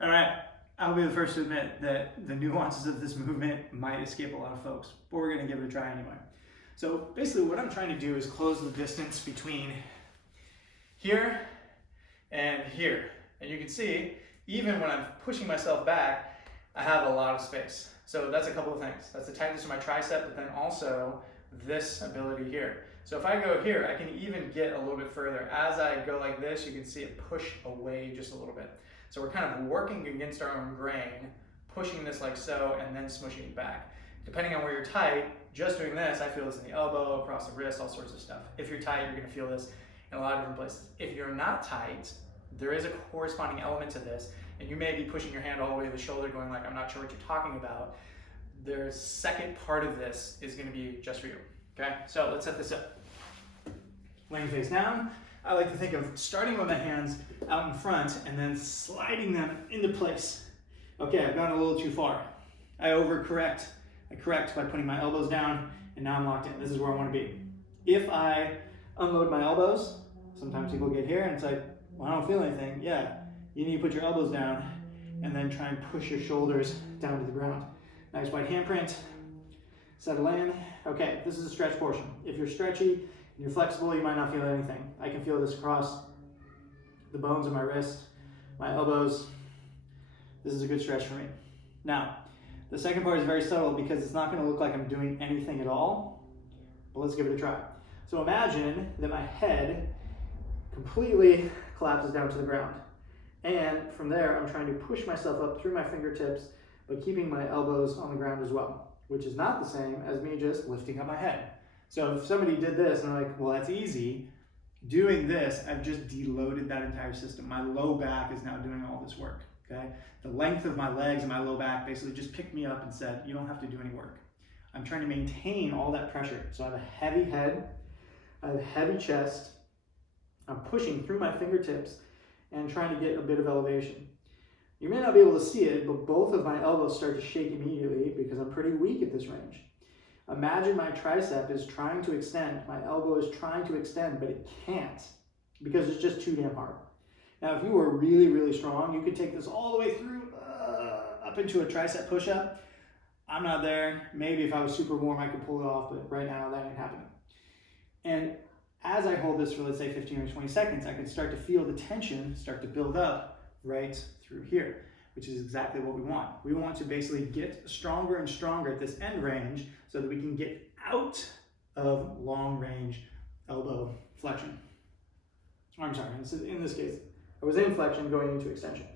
All right, I'll be the first to admit that the nuances of this movement might escape a lot of folks, but we're gonna give it a try anyway. So basically what I'm trying to do is close the distance between here and here. And you can see, even when I'm pushing myself back, I have a lot of space. So that's a couple of things. That's the tightness of my tricep, but then also this ability here. So if I go here, I can even get a little bit further. As I go like this, you can see it push away just a little bit. So we're kind of working against our own grain, pushing this like so, and then smushing it back. Depending on where you're tight, just doing this, I feel this in the elbow, across the wrist, all sorts of stuff. If you're tight, you're gonna feel this in a lot of different places. If you're not tight, there is a corresponding element to this, and you may be pushing your hand all the way to the shoulder going like, I'm not sure what you're talking about. The second part of this is gonna be just for you, okay? So let's set this up. Laying face down. I like to think of starting with my hands out in front and then sliding them into place. Okay, I've gone a little too far. I overcorrect. I correct by putting my elbows down, and now I'm locked in. This is where I want to be. If I unload my elbows, sometimes people get here and it's like, well, I don't feel anything. Yeah, you need to put your elbows down and then try and push your shoulders down to the ground. Nice wide handprint. Settle in. Okay, this is a stretch portion. If you're stretchy and you're flexible, you might not feel anything. I can feel this across the bones of my wrist, my elbows. This is a good stretch for me. Now, the second part is very subtle because it's not going to look like I'm doing anything at all, but let's give it a try. So imagine that my head completely collapses down to the ground. And from there, I'm trying to push myself up through my fingertips, but keeping my elbows on the ground as well, which is not the same as me just lifting up my head. So if somebody did this and they're like, well, that's easy, doing this, I've just deloaded that entire system. My low back is now doing all this work, okay? The length of my legs and my low back basically just picked me up and said, you don't have to do any work. I'm trying to maintain all that pressure. So I have a heavy head, I have a heavy chest, I'm pushing through my fingertips and trying to get a bit of elevation. You may not be able to see it, but both of my elbows start to shake immediately because I'm pretty weak at this range. Imagine my tricep is trying to extend, my elbow is trying to extend, but it can't because it's just too damn hard. Now, if you were really, really strong, you could take this all the way through, up into a tricep push-up. I'm not there. Maybe if I was super warm, I could pull it off, but right now that ain't happening. And as I hold this for, let's say, 15 or 20 seconds, I can start to feel the tension start to build up right through here, which is exactly what we want. We want to basically get stronger and stronger at this end range so that we can get out of long range elbow flexion. I'm sorry, in this case, I was in flexion going into extension.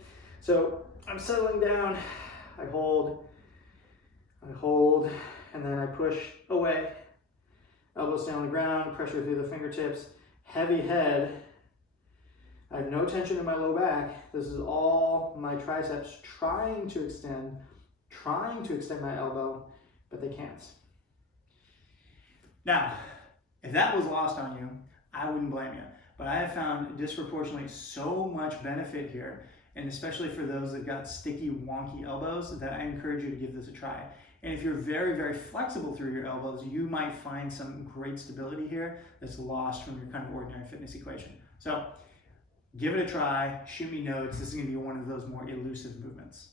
So I'm settling down, I hold, and then I push away. Elbows stay on the ground, pressure through the fingertips, heavy head. I have no tension in my low back. This is all my triceps trying to extend my elbow, but they can't. Now, if that was lost on you, I wouldn't blame you. But I have found disproportionately so much benefit here, and especially for those that got sticky, wonky elbows, that I encourage you to give this a try. And if you're very, very flexible through your elbows, you might find some great stability here that's lost from your kind of ordinary fitness equation. So give it a try, shoot me notes. This is gonna be one of those more elusive movements.